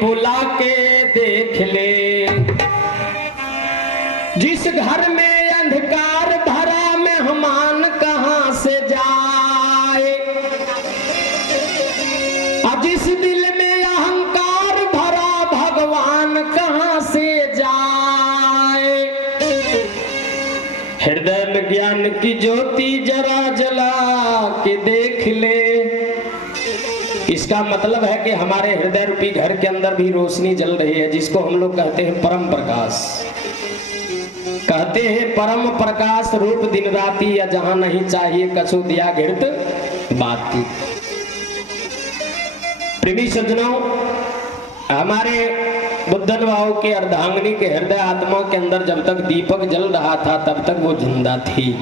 बुला के देख ले, जिस घर में अंधकार भरा मेहमान कहां से जाए, और जिस दिल में अहंकार भरा भगवान कहां से जाए। हृदय में ज्ञान की ज्योति जरा जला के देख ले। इसका मतलब है कि हमारे हृदय रूपी घर के अंदर भी रोशनी जल रही है, जिसको हम लोग कहते हैं परम प्रकाश। कहते हैं परम प्रकाश रूप दिन राती, या जहां नहीं चाहिए कछु दिया घृत बाती। प्रेमी सज्जनों, हमारे बुद्धन भाव के अर्धांगिनी के हृदय आत्मा के अंदर जब तक दीपक जल रहा था तब तक वो जिंदा थी,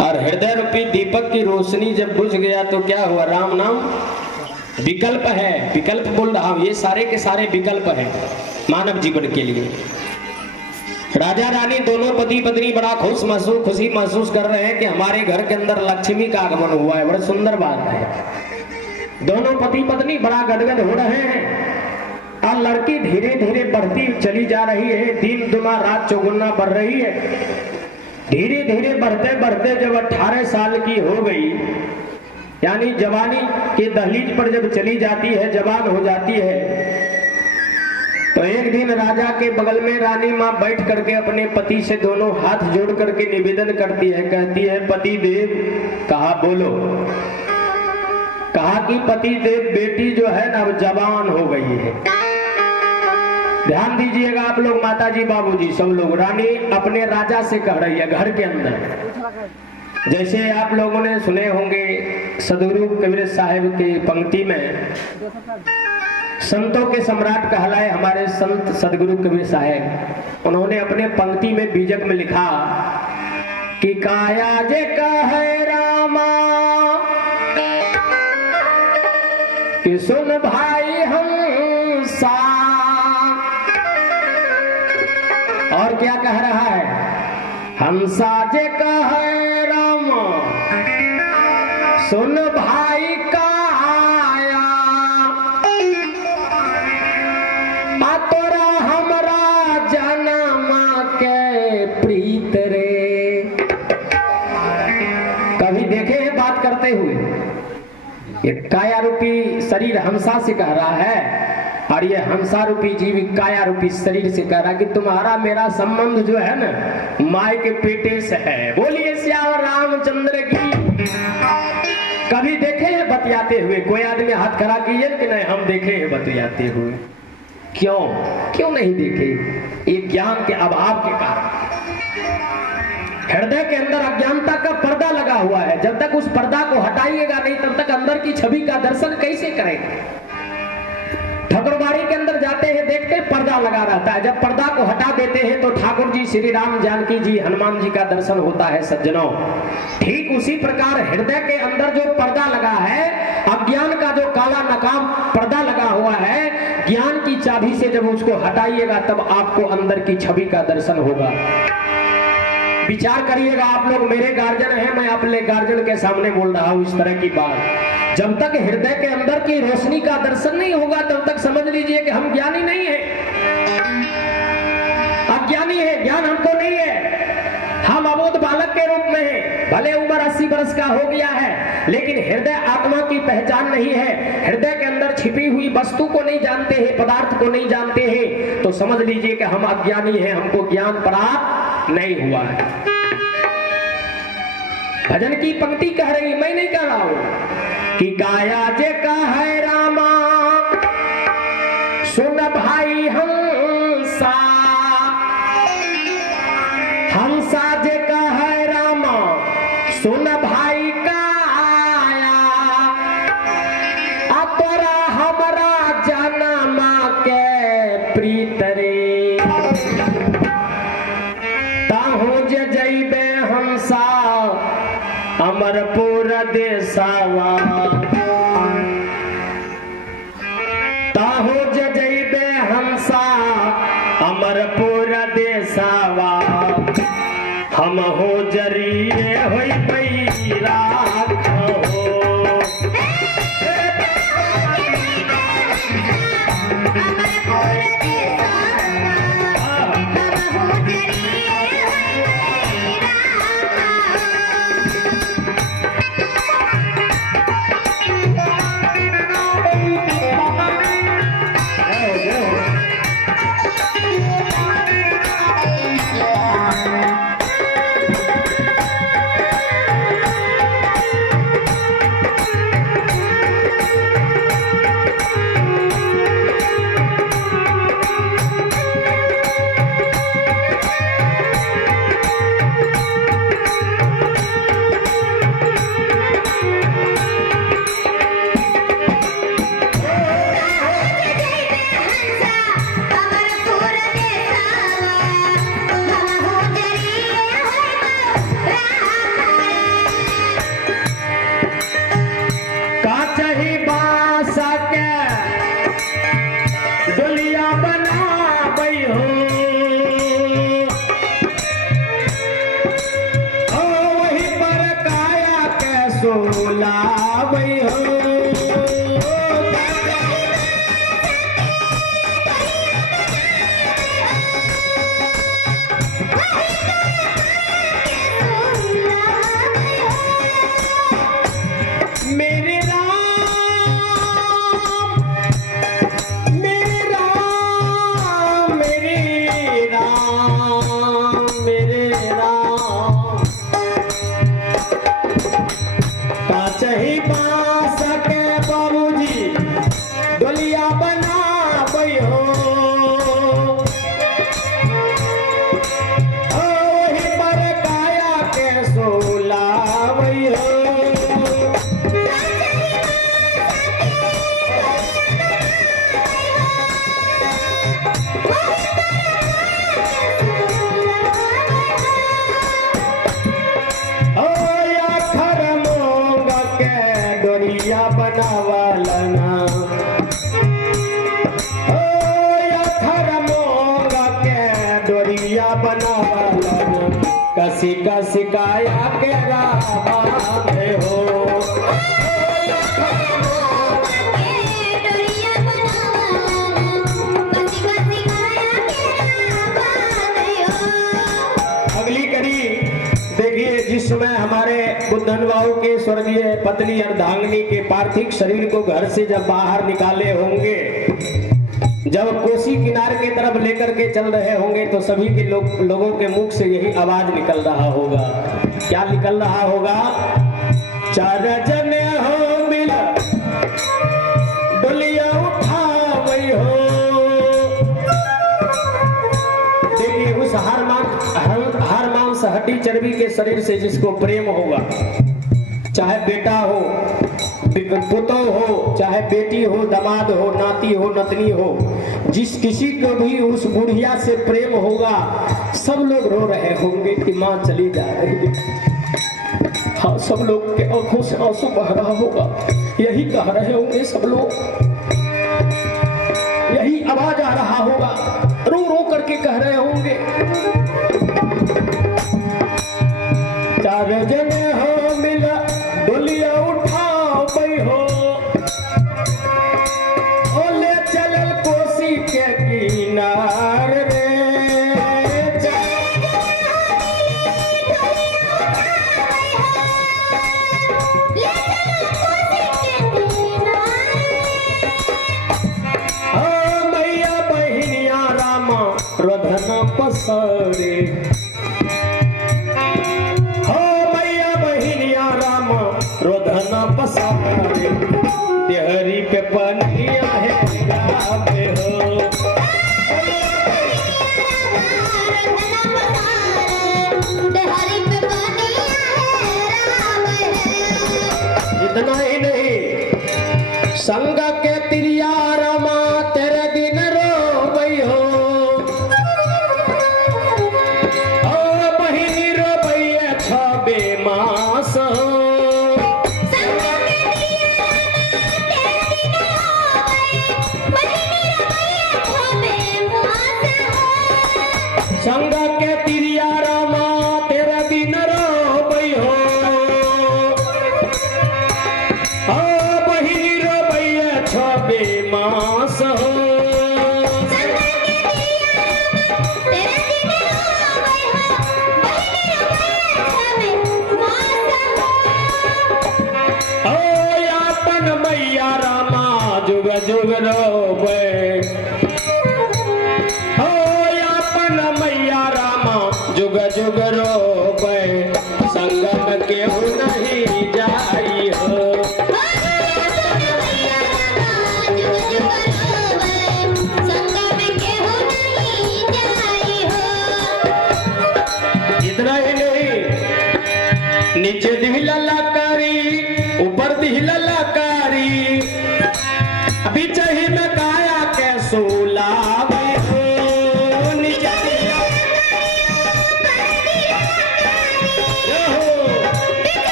और हृदय रूपी दीपक की रोशनी जब बुझ गया तो क्या हुआ? राम नाम विकल्प है। विकल्प बोल रहा हूं, ये सारे के सारे विकल्प है मानव जीवन के लिए। राजा रानी दोनों पति पत्नी बड़ा खुशी महसूस कर रहे हैं कि हमारे घर के अंदर लक्ष्मी का आगमन हुआ है। बड़ी सुंदर बात है। दोनों पति पत्नी बड़ा गदगद हो रहे हैं, और लड़की धीरे धीरे बढ़ती चली जा रही है। दिन दुना रात चौगुना बढ़ रही है। धीरे धीरे बढ़ते बढ़ते जब 18 साल की हो गई, यानी जवानी के दहलीज पर जब चली जाती है, जवान हो जाती है, तो एक दिन राजा के बगल में रानी माँ बैठ करके अपने पति से दोनों हाथ जोड़ करके निवेदन करती है। कहती है, पति देव। कहा बोलो। कहा कि पति देव, बेटी जो है ना जवान हो गई है। ध्यान दीजिएगा आप लोग, माता जी बाबूजी सब लोग। रानी अपने राजा से कह रही है घर के अंदर। जैसे आप लोगों ने सुने होंगे सदगुरु कबीर साहिब की पंक्ति में, संतों के सम्राट कहलाए हमारे संत सदगुरु कबीर साहिब, उन्होंने अपने पंक्ति में बीजक में लिखा कि काया जे कहे रामा कि सुन भाई हमसा। और क्या कह रहा है? हंसा जे कहे राम सुन भाई काया, तोरा हमरा जन्म के प्रीत रे। कभी देखे हैं बात करते हुए? ये काया रूपी शरीर हंसा से कह रहा है, और ये हंसा रूपी जीव काया रूपी शरीर से कह रहा कि तुम्हारा मेरा संबंध जो है ना माय के पेटे से है। बोलिए श्याम रामचंद्र की। कभी देखे हैं बतियाते हुए? कोई आदमी हाथ खड़ा कीजिए कि नहीं हम देखे हैं बतियाते हुए। क्यों नहीं देखे? ये ज्ञान के अभाव के कारण। हृदय के अंदर अज्ञानता का पर्दा लगा हुआ है। जब तक उस पर्दा को हटाइएगा नहीं तब तक अंदर की छवि का दर्शन कैसे करेंगे? ठाकुरबाड़ी के अंदर जाते हैं, देखते हैं पर्दा लगा रहता है। जब पर्दा को हटा देते हैं तो ठाकुर जी, श्री राम, जानकी जी, हनुमान जी का दर्शन होता है सज्जनों। ठीक उसी प्रकार हृदय के अंदर जो पर्दा लगा है, अज्ञान का जो काला नकाब पर्दा लगा हुआ है, ज्ञान की चाबी से जब उसको हटाइएगा तब आपको अंदर की छवि का दर्शन होगा। विचार करिएगा आप लोग, मेरे गार्जियन हैं, मैं अपने गार्जियन के सामने बोल रहा हूं इस तरह की बात। जब तक हृदय के अंदर की रोशनी का दर्शन नहीं होगा तब तक समझ लीजिए कि हम ज्ञानी नहीं है, अज्ञानी है। ज्ञान हमको नहीं है, हम अबोध बालक के रूप में हैं। भले उम्र 80 वर्ष का हो गया है, लेकिन हृदय आत्मा की पहचान नहीं है। हृदय के अंदर छिपी हुई वस्तु को नहीं जानते हैं, पदार्थ को नहीं जानते हैं, तो समझ लीजिए कि हम अज्ञानी हैं, हमको ज्ञान प्राप्त नहीं हुआ है। भजन की पंक्ति कह रही, मैं नहीं कह रहा हूं कि काया जे कहे रामा सुन भाई हंसा। हंसा जे कहे रामा सुन भाई काया, तोरा हमरा जन्म के प्रीत रे। ताहू जे जइबे हंसा अमरपुर देसावा, ताहू जइबे हंसा अमरपुर देसावा, हम हो जरिए होई राख हो। बनावई हो, वही पर काया के सोलावई हो। बनावालना ओ या थरमोंगा के डोरिया बनावालना, कसी कसी काया के रामा में हो। अगली कड़ी देखिए, जिसमें हमारे बुद्धन बाबू के स्वर्गीय पत्नी अर्धांगिनी के पार्थिव शरीर को घर से जब बाहर निकाले होंगे, जब कोसी किनारे की तरफ लेकर के चल रहे होंगे, तो सभी के लोगों के मुख से यही आवाज निकल रहा होगा। क्या निकल रहा होगा? चार जने हो मिला डोलिया उठावई हो। देखिए, उस हर मांस हड्डी चर्बी के शरीर से जिसको प्रेम होगा, चाहे बेटा हो, पुतो हो, चाहे बेटी हो, दामाद हो, नाती हो, नतनी हो, जिस किसी को भी उस बुढ़िया से प्रेम होगा, सब लोग रो रहे होंगे कि माँ चली जा रही है। हाँ, सब लोग के आंखों से आंसू बह रहा होगा, यही कह रहे होंगे सब लोग, यही आवाज आ रहा होगा, रो रो करके कह रहे होंगे। चार जने हो मिला डोलिया उठावई हो, ओ ले चलल कोसी के किनार रे। मैया बहिनिया रामा रोधना पसरे, रोधना पसारे, तेहरी पे पनिया है गावे हो। इतना ही नहीं, संग के तिरिया रमा तेरे दिन रोवई हो, ओ बहिनी रोवई छबे मास हो। संग के तिरिया रामा तेरा दिन रोवई हो, बहिनी रोवई छबे मास हो। अपन मैया रामा जुग जुग रोवे, जुग जुग रोवे, संगम केहू नहीं जाई हो। इतना ही नहीं, नीचे दिहला लकारी, ऊपर दिहला लकारी, अभी चाही में काया के सोलावे हो।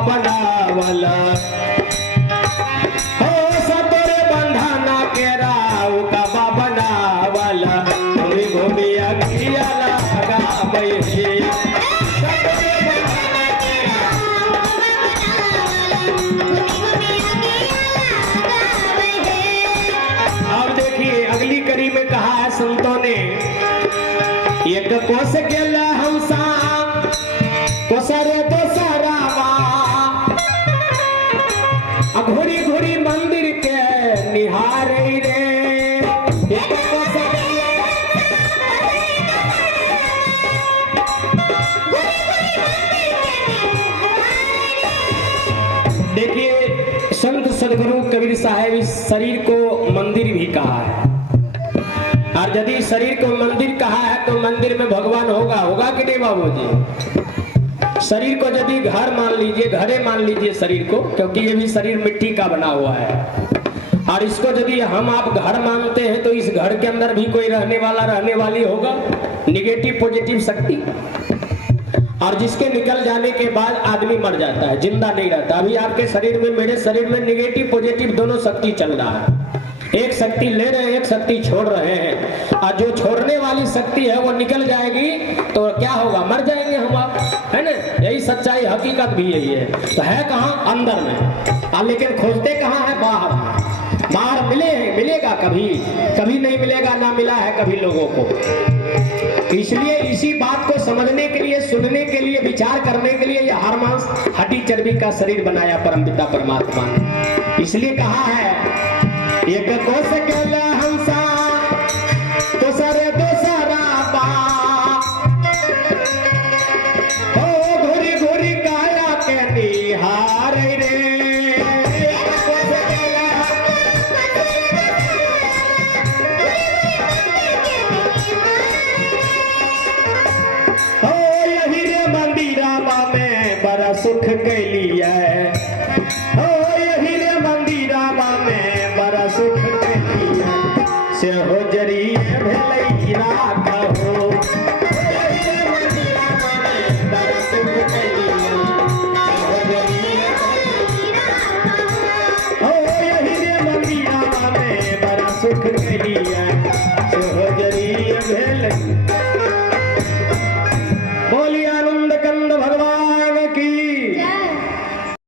बनावला हो सतरे बंधना के राव का बनावला, घूमी घूमी अगिया लगावई हे। अब देखिए, अगली कड़ी में कहा है संतों ने, एक कोस गेला हंसा कोसरे दोसरावा, घोड़ी घोड़ी मंदिर के निहार रे। एक देखिए संत सदगुरु कबीर साहब इस शरीर को मंदिर भी कहा है, और यदि शरीर को मंदिर कहा है तो मंदिर में भगवान होगा कि नहीं बाबू जी? शरीर को यदि घर मान लीजिए, घरे मान लीजिए शरीर को, क्योंकि ये भी शरीर मिट्टी का बना हुआ है, और इसको यदि हम आप घर मानते हैं तो इस घर के अंदर भी कोई रहने वाला रहने वाली होगा, निगेटिव पॉजिटिव शक्ति, और जिसके निकल जाने के बाद आदमी मर जाता है, जिंदा नहीं रहता। अभी आपके शरीर में, मेरे शरीर में निगेटिव पॉजिटिव दोनों शक्ति चल रहा है, एक शक्ति ले रहे हैं, एक शक्ति छोड़ रहे हैं, और जो छोड़ने वाली शक्ति है वो निकल जाएगी तो क्या होगा? मर जाएंगे हम आप, है ना? यही सच्चाई, हकीकत भी यही है। तो है कहाँ? अंदर में, लेकिन खोजते कहाँ है? बाहर। बाहर मिलेगा कभी नहीं मिलेगा, ना मिला है कभी लोगों को। इसलिए इसी बात को समझने के लिए, सुनने के लिए, विचार करने के लिए यह हर मांस हड्डी चर्बी का शरीर बनाया परमपिता परमात्मा ने। इसलिए कहा है एक कोस